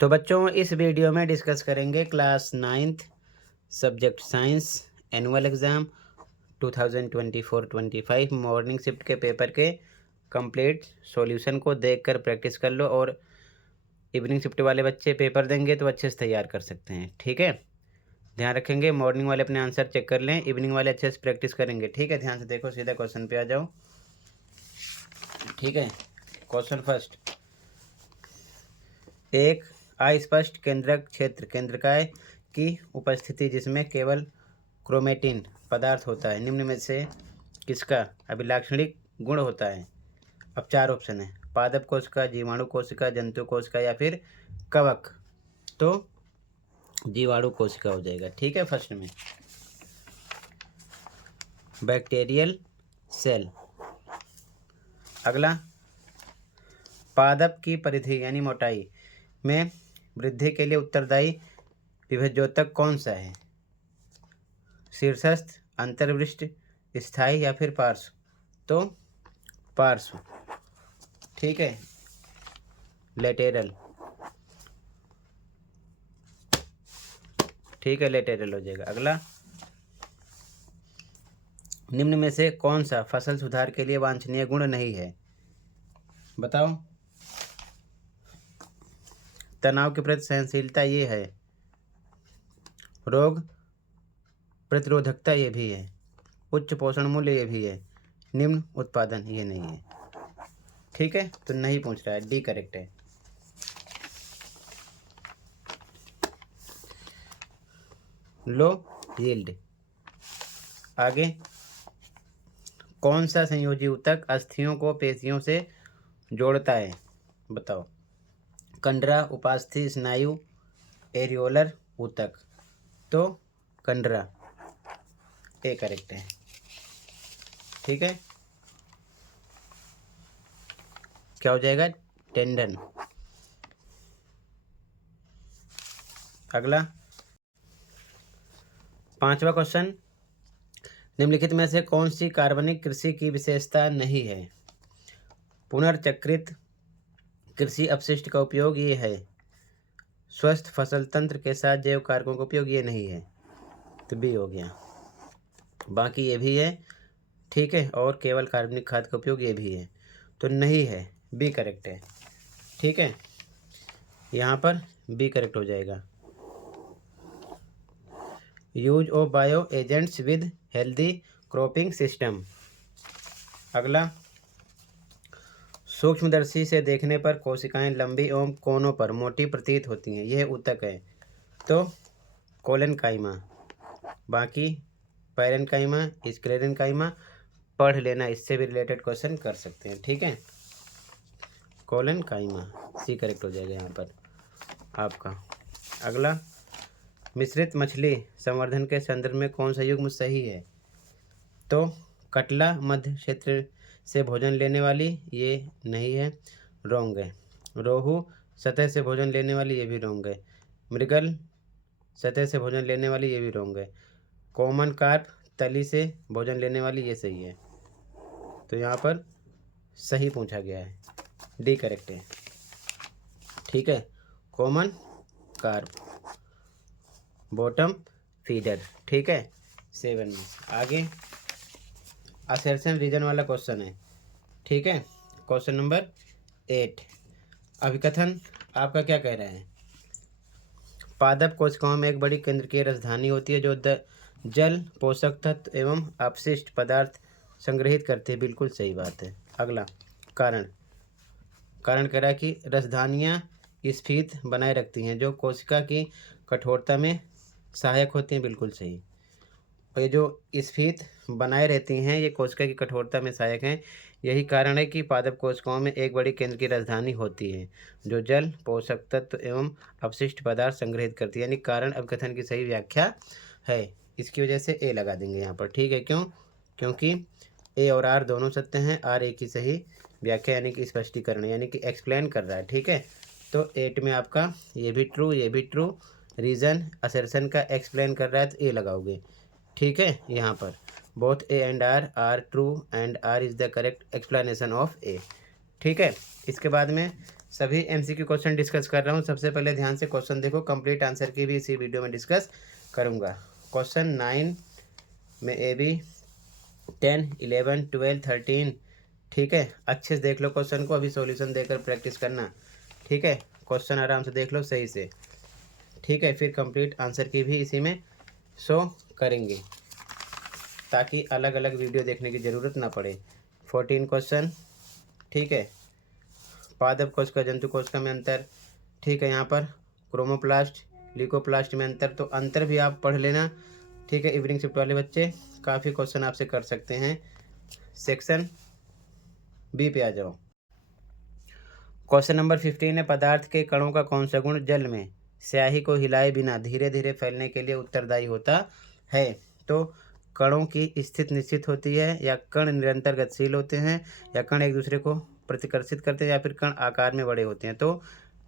तो बच्चों इस वीडियो में डिस्कस करेंगे class 9th subject science annual exam 2024-25 morning shift के पेपर के कंप्लीट सॉल्यूशन को देखकर प्रैक्टिस कर लो। और इवनिंग शिफ्ट वाले बच्चे पेपर देंगे तो अच्छे से तैयार कर सकते हैं, ठीक है। ध्यान रखेंगे, मॉर्निंग वाले अपने आंसर चेक कर लें, इवनिंग वाले अच्छे से प्रैक्टिस करेंगे, ठीक है। ध्यान से देखो, सीधा क्वेश्चन पे आ जाओ, ठीक है। क्वेश्चन फर्स्ट, एक अस्पष्ट केंद्रक क्षेत्र केंद्रकाय की उपस्थिति जिसमें केवल क्रोमेटिन पदार्थ होता है, निम्न में से किसका अभिलाक्षणिक गुण होता है। अब 4 ऑप्शन है, पादप कोशिका, जीवाणु कोशिका, जंतु कोशिका या फिर कवक। तो जीवाणु कोशिका हो जाएगा, ठीक है। फर्स्ट में बैक्टीरियल सेल। अगला, पादप की परिधि यानी मोटाई में वृद्धि के लिए उत्तरदायी विभेद्योतक कौन सा है। शीर्षस्थ, अंतर्वृष्ट, स्थायी या फिर पार्श्व। तो पार्श्व, ठीक है, लेटेरल, ठीक है, लेटेरल हो जाएगा। अगला, निम्न में से कौन सा फसल सुधार के लिए वांछनीय गुण नहीं है, बताओ। तनाव के प्रति सहनशीलता ये है, रोग प्रतिरोधकता ये भी है, उच्च पोषण मूल्य ये भी है, निम्न उत्पादन ये नहीं है, ठीक है। तो नहीं पूछ रहा है, डी करेक्ट है। लो यील्ड। आगे, कौन सा संयोजी ऊतक अस्थियों को पेशियों से जोड़ता है, बताओ। कंडरा, उपास्थि, स्नायु, एरियोलर ऊतक। तो कंडरा ए करेक्ट है, ठीक है। क्या हो जाएगा, टेंडन। अगला 5वां क्वेश्चन, निम्नलिखित में से कौन सी कार्बनिक कृषि की विशेषता नहीं है। पुनर्चक्रित कृषि अपशिष्ट का उपयोग ये है, स्वस्थ फसल तंत्र के साथ जैव कारकों का उपयोग ये नहीं है, तो बी हो गया। बाकी ये भी है, ठीक है, और केवल कार्बनिक खाद का उपयोग ये भी है, तो नहीं है, बी करेक्ट है, ठीक है। यहाँ पर बी करेक्ट हो जाएगा। Use of bio agents with healthy cropping system. अगला, सूक्ष्मदर्शी से देखने पर कोशिकाएं लंबी एवं कोनों पर मोटी प्रतीत होती हैं, यह ऊतक है। तो कोलेनकाइमा। बाकी पैरेनकाइमा, स्क्लेरेनकाइमा पढ़ लेना, इससे भी रिलेटेड क्वेश्चन कर सकते हैं, ठीक है। कोलेनकाइमा सी करेक्ट हो जाएगा यहाँ पर आपका। अगला, मिश्रित मछली संवर्धन के संदर्भ में कौन सा युग्म सही है। तो कटला मध्य क्षेत्र से भोजन लेने वाली ये नहीं है, रोंग है। रोहू सतह से भोजन लेने वाली ये भी रोंग है। मृगल सतह से भोजन लेने वाली ये भी रोंग है। कॉमन कार्प तली से भोजन लेने वाली ये सही है, तो यहाँ पर सही पूछा गया है, डी करेक्ट है, ठीक है। कॉमन कार्प बॉटम फीडर, ठीक है। 7 में आगे असर्शन रीजन वाला क्वेश्चन है, ठीक है। क्वेश्चन नंबर 8, अभिकथन आपका क्या कह रहा है। पादप कोशिकाओं में एक बड़ी केंद्रकीय राजधानी होती है जो जल, पोषक तत्व एवं अपशिष्ट पदार्थ संग्रहित करते हैं, बिल्कुल सही बात है। अगला, कारण कह रहा है कि राजधानियाँ स्फीत बनाए रखती हैं जो कोशिका की कठोरता में सहायक होती हैं, बिल्कुल सही। और ये जो स्फीत बनाए रहती हैं ये कोशिका की कठोरता में सहायक हैं, यही कारण है कि पादप कोशिकाओं में एक बड़ी केंद्र की राजधानी होती है जो जल, पोषक तत्व एवं अपशिष्ट पदार्थ संग्रहित करती है, यानी कारण अभिकथन की सही व्याख्या है। इसकी वजह से ए लगा देंगे यहाँ पर, ठीक है। क्यों, क्योंकि ए और आर दोनों सत्य हैं, आर ए की सही व्याख्या यानी कि स्पष्टीकरण यानी कि एक्सप्लेन कर रहा है, ठीक है। तो 8 में आपका ये भी ट्रू, ये भी ट्रू, रीज़न असर्शन का एक्सप्लेन कर रहा है तो ए लगाओगे, ठीक है। यहाँ पर both A and R true and R is the correct explanation of A, ठीक है। इसके बाद में सभी एमसीक्यू क्वेश्चन डिस्कस कर रहा हूँ। सबसे पहले ध्यान से क्वेश्चन देखो, कंप्लीट आंसर की भी इसी वीडियो में डिस्कस करूँगा। क्वेश्चन 9 में ए बी 10, 11, 12, 13, ठीक है। अच्छे से देख लो क्वेश्चन को, अभी सॉल्यूशन देकर प्रैक्टिस करना, ठीक है। क्वेश्चन आराम से देख लो सही से, ठीक है। फिर कंप्लीट आंसर की भी इसी में शो करेंगे ताकि अलग अलग वीडियो देखने की ज़रूरत ना पड़े। 14 क्वेश्चन, ठीक है। पादप कोशिका जंतु कोशिका में अंतर, ठीक है। यहाँ पर क्रोमोप्लास्ट ल्यूकोप्लास्ट में अंतर, तो अंतर भी आप पढ़ लेना, ठीक है। इवनिंग शिफ्ट वाले बच्चे काफ़ी क्वेश्चन आपसे कर सकते हैं। सेक्शन बी पे आ जाओ। क्वेश्चन नंबर 15 है, पदार्थ के कणों का कौन सा गुण जल में स्याही को हिलाए बिना धीरे धीरे फैलने के लिए उत्तरदायी होता है? तो कणों की स्थिति निश्चित होती है, या कण निरंतर गतिशील होते हैं, या कण एक दूसरे को प्रतिकर्षित करते हैं, या फिर कण आकार में बड़े होते हैं? तो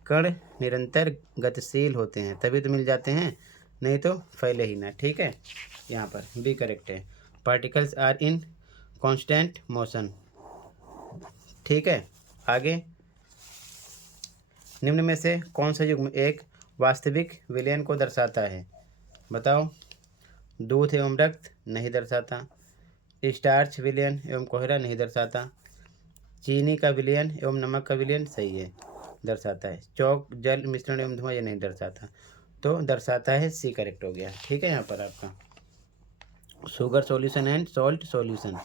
कण निरंतर गतिशील होते हैं, तभी तो मिल जाते हैं, नहीं तो फैले ही ना, ठीक है। यहाँ पर बी करेक्ट है। Particles are in constant motion, ठीक है। आगे, निम्न में से कौन सा युग्म एक वास्तविक विलयन को दर्शाता है? बताओ। दूध एवं रक्त नहीं दर्शाता, स्टार्च विलयन एवं कोहरा नहीं दर्शाता, चीनी का विलयन एवं नमक का विलयन सही है, दर्शाता है। चौक जल मिश्रण एवं धुआं ये नहीं दर्शाता, तो दर्शाता है, सी करेक्ट हो गया, ठीक है। यहाँ पर आपका sugar solution and salt solution,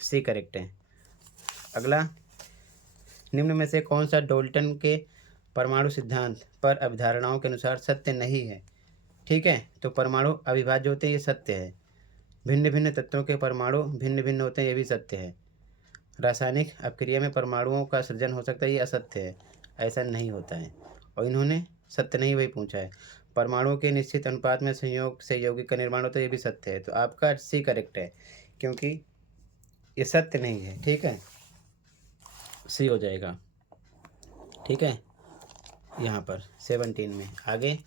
C correct है। अगला, निम्न में से कौन सा डाल्टन के परमाणु सिद्धांत पर अवधारणाओं के अनुसार सत्य नहीं है? ठीक है, तो परमाणु अविभाज्य होते हैं, ये सत्य है। भिन्न भिन्न तत्वों के परमाणु भिन्न भिन्न होते हैं, ये भी सत्य है। रासायनिक अपक्रिया में परमाणुओं का सृजन हो सकता है, ये असत्य है, ऐसा नहीं होता है। और इन्होंने सत्य नहीं वही पूछा है। परमाणुओं के निश्चित अनुपात में संयोग से यौगिक का निर्माण होता है, ये भी सत्य है। तो आपका सी करेक्ट है, क्योंकि ये सत्य नहीं है, ठीक है, सी हो जाएगा, ठीक है। यहाँ पर 17 में आगे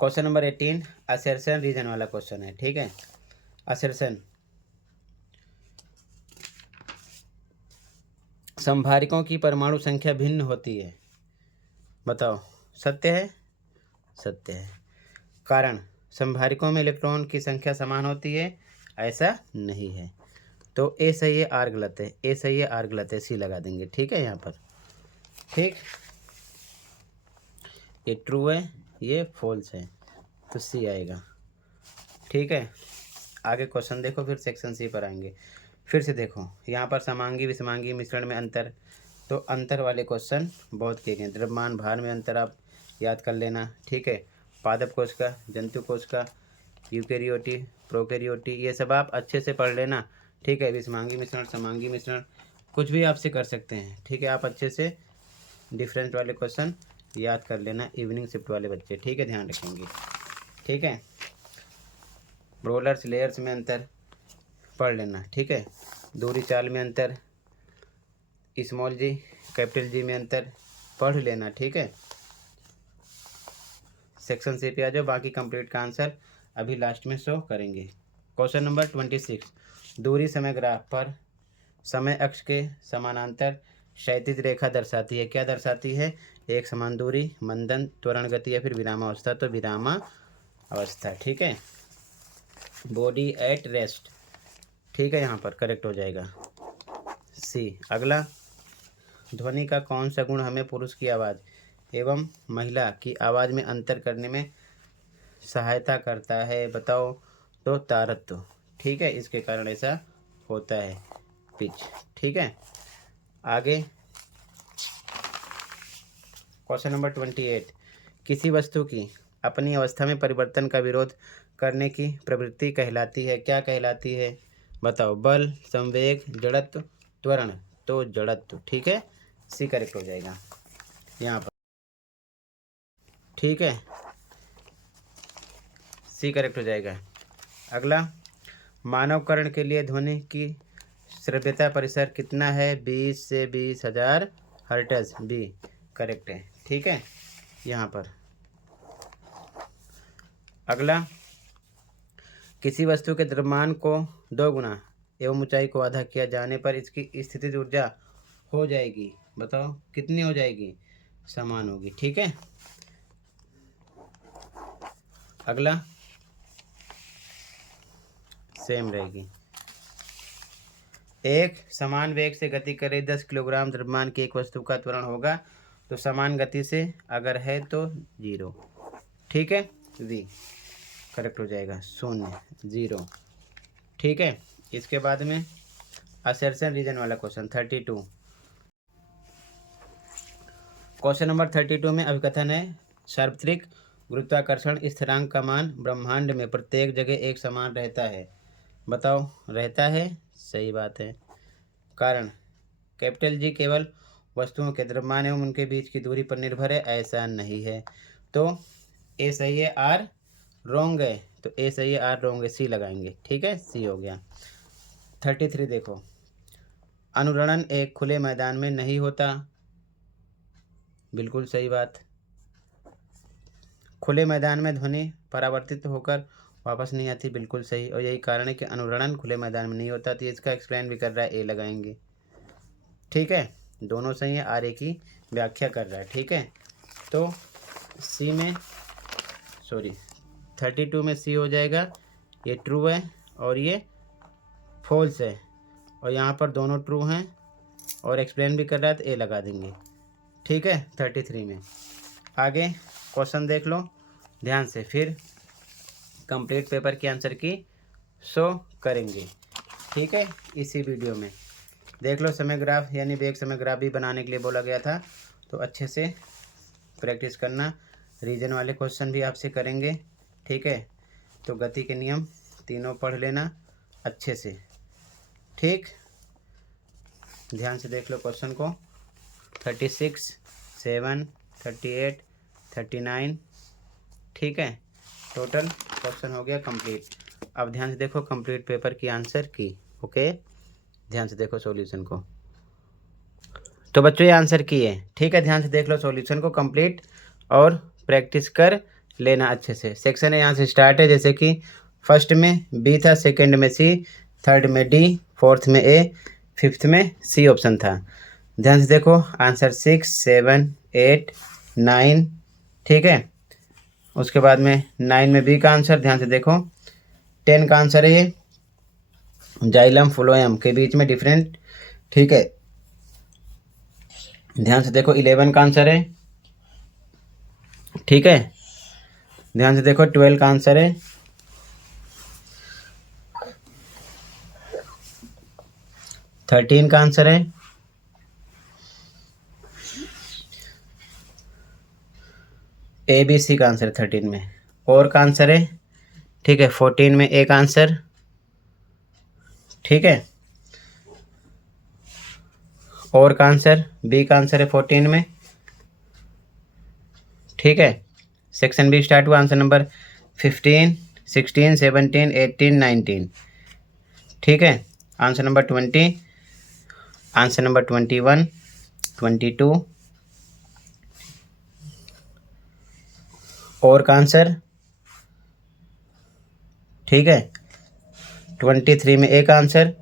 क्वेश्चन नंबर 18 असर्शन रीजन वाला क्वेश्चन है, ठीक है। असर्शन, संभारिकों की परमाणु संख्या भिन्न होती है, बताओ, सत्य है? सत्य है। कारण, संभारिकों में इलेक्ट्रॉन की संख्या समान होती है, ऐसा नहीं है। तो ए सही है, आर गलत है, ए सही है, आर गलत है, सी लगा देंगे, ठीक है। यहाँ पर ठीक, ये ट्रू है, ये फॉल्स है, तो सी आएगा, ठीक है। आगे क्वेश्चन देखो, फिर सेक्शन सी पर आएंगे। फिर से देखो, यहाँ पर समांगी विषमांगी मिश्रण में अंतर, तो अंतर वाले क्वेश्चन बहुत किए गए। द्रव्यमान भार में अंतर आप याद कर लेना, ठीक है। पादप कोशिका जंतु कोशिका यूकेरियोटी प्रोकैरियोटी, ये सब आप अच्छे से पढ़ लेना, ठीक है। विषमांगी मिश्रण समांगी मिश्रण कुछ भी आपसे कर सकते हैं, ठीक है। आप अच्छे से डिफरेंट वाले क्वेश्चन याद कर लेना, इवनिंग शिफ्ट वाले बच्चे, ठीक है, ध्यान रखेंगे, ठीक है। रोलर्स लेयर्स में अंतर पढ़ लेना, ठीक है। दूरी चाल में अंतर, स्मॉल जी कैपिटल जी में अंतर पढ़ लेना, ठीक है। सेक्शन सी पे आ जाओ, बाकी कंप्लीट का आंसर अभी लास्ट में शो करेंगे। क्वेश्चन नंबर 26, दूरी समय ग्राफ पर समय अक्ष के समानांतर क्षैतिज रेखा दर्शाती है, क्या दर्शाती है? एक समान दूरी, मंदन, त्वरण गति, या फिर विरामावस्था, तो विरामावस्था, ठीक है। बॉडी एट रेस्ट, ठीक है, यहाँ पर करेक्ट हो जाएगा, सी। अगला, ध्वनि का कौन सा गुण हमें पुरुष की आवाज़ एवं महिला की आवाज़ में अंतर करने में सहायता करता है? बताओ। तो तारत्व, ठीक है, इसके कारण ऐसा होता है, पिच, ठीक है। आगे क्वेश्चन नंबर 28, किसी वस्तु की अपनी अवस्था में परिवर्तन का विरोध करने की प्रवृत्ति कहलाती है, क्या कहलाती है? बताओ। बल, संवेग, जड़त्व, त्वरण, तो जड़त्व, ठीक है, सी करेक्ट हो जाएगा यहाँ पर, ठीक है, सी करेक्ट हो जाएगा। अगला, मानव कर्ण के लिए ध्वनि की श्रव्यता परिसर कितना है? 20 से 20,000 हर्ट्ज, बी करेक्ट है, ठीक है। यहाँ पर अगला, किसी वस्तु के द्रव्यमान को 2 गुना एवं ऊंचाई को आधा किया जाने पर इसकी स्थितिज ऊर्जा हो जाएगी, बताओ कितनी हो जाएगी, समान होगी। ठीक है, अगला सेम रहेगी। एक समान वेग से गति करे 10 किलोग्राम द्रव्यमान की एक वस्तु का त्वरण होगा तो समान गति से अगर है तो 0। ठीक है, वी करेक्ट हो जाएगा, 0 0। ठीक है, इसके बाद में असर्शन रीजन वाला क्वेश्चन 32। क्वेश्चन नंबर 32 में अभिकथन है सार्वत्रिक गुरुत्वाकर्षण स्थिरांक का मान ब्रह्मांड में प्रत्येक जगह एक समान रहता है। बताओ, रहता है, सही बात है। कारण कैपिटल जी केवल वस्तुओं के द्रव्यमान एवं उनके बीच की दूरी पर निर्भर है, ऐसा नहीं है। तो ए सही है, आर रोंग है, तो ए सही है, आर रोंग है, सी लगाएंगे। ठीक है, सी हो गया। 33 देखो, अनुरणन एक खुले मैदान में नहीं होता, बिल्कुल सही बात। खुले मैदान में ध्वनि परावर्तित होकर वापस नहीं आती, बिल्कुल सही। और यही कारण है कि अनुरणन खुले मैदान में नहीं होता, तो इसका एक्सप्लेन भी कर रहा है, ए लगाएंगे। ठीक है, दोनों सही है, आर ए की व्याख्या कर रहा है। ठीक है, तो सी में 32 में सी हो जाएगा, ये ट्रू है और ये फॉल्स है, और यहाँ पर दोनों ट्रू हैं और एक्सप्लेन भी कर रहा है, तो ए लगा देंगे। ठीक है, 33 में। आगे क्वेश्चन देख लो ध्यान से, फिर कंप्लीट पेपर के आंसर की शो करेंगे। ठीक है, इसी वीडियो में देख लो। समय ग्राफ यानी वेग समय ग्राफ भी बनाने के लिए बोला गया था, तो अच्छे से प्रैक्टिस करना। रीजन वाले क्वेश्चन भी आपसे करेंगे। ठीक है, तो गति के नियम तीनों पढ़ लेना अच्छे से। ठीक, ध्यान से देख लो क्वेश्चन को। 36, 7, 38, 39। ठीक है, टोटल क्वेश्चन हो गया कंप्लीट। अब ध्यान से देखो कंप्लीट पेपर की आंसर की। ओके, ध्यान से देखो सॉल्यूशन को। तो बच्चों ये आंसर की है। ठीक है, ध्यान से देख लो सॉल्यूशन को कंप्लीट और प्रैक्टिस कर लेना अच्छे से। सेक्शन है यहाँ से स्टार्ट है, जैसे कि फर्स्ट में बी था, सेकंड में सी, थर्ड में डी, फोर्थ में ए, फिफ्थ में सी ऑप्शन था। ध्यान से देखो आंसर 6, 7, 8, 9। ठीक है, उसके बाद में 9 में बी का आंसर। ध्यान से देखो 10 का आंसर है ये, जाइलम फ्लोएम के बीच में डिफरेंट। ठीक है, ध्यान से देखो 11 का आंसर है। ठीक है, ध्यान से देखो 12 का आंसर है। 13 का आंसर है। ए बी सी का आंसर है 13 में। और का आंसर है। ठीक है, 14 में ए का आंसर। ठीक है, और का आंसर बी का आंसर है 14 में। ठीक है, सेक्शन बी स्टार्ट हुआ, आंसर नंबर 15, 16, 17, 18, 19। ठीक है, आंसर नंबर 20, आंसर नंबर 21, 22। और का आंसर। ठीक है, 23 में ए का आंसर।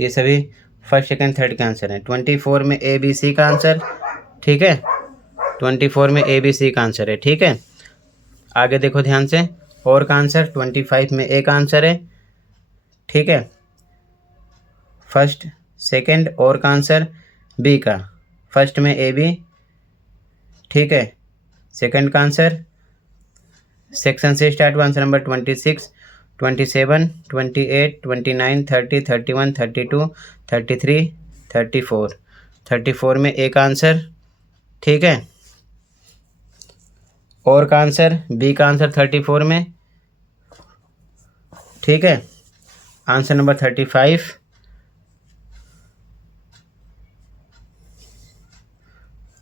ये सभी फर्स्ट सेकंड थर्ड के आंसर हैं। 24 में ए बी सी का आंसर। ठीक है, 24 में ए बी सी का आंसर है। ठीक है, आगे देखो ध्यान से, और का आंसर 25 में ए का आंसर है। ठीक है, फर्स्ट सेकंड और का आंसर बी का, फर्स्ट में ए बी। ठीक है, सेकंड का आंसर। सेक्शन से स्टार्ट हुआ, आंसर नंबर 26, 27, 28, 29, 30, 31, 32, 33, 34। 34 में ए का आंसर। ठीक है, और का आंसर बी का आंसर 34 में। ठीक है, answer number 35,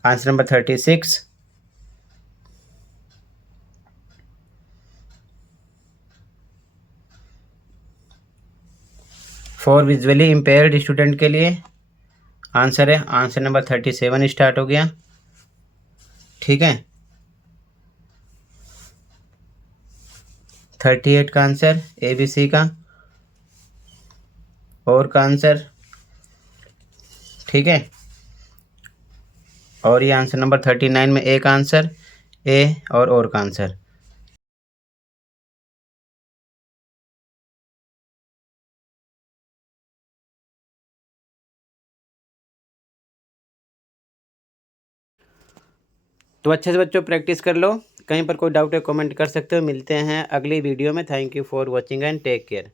answer number 36। For visually impaired student के लिए आंसर है, आंसर नंबर 37 स्टार्ट हो गया। ठीक है, 38 का आंसर ए बी सी का। और का आंसर ठीक है। और ये आंसर नंबर 39 में एक आंसर ए और का आंसर। तो अच्छे से बच्चों प्रैक्टिस कर लो, कहीं पर कोई डाउट है कमेंट कर सकते हो। मिलते हैं अगली वीडियो में। Thank you for watching and take care.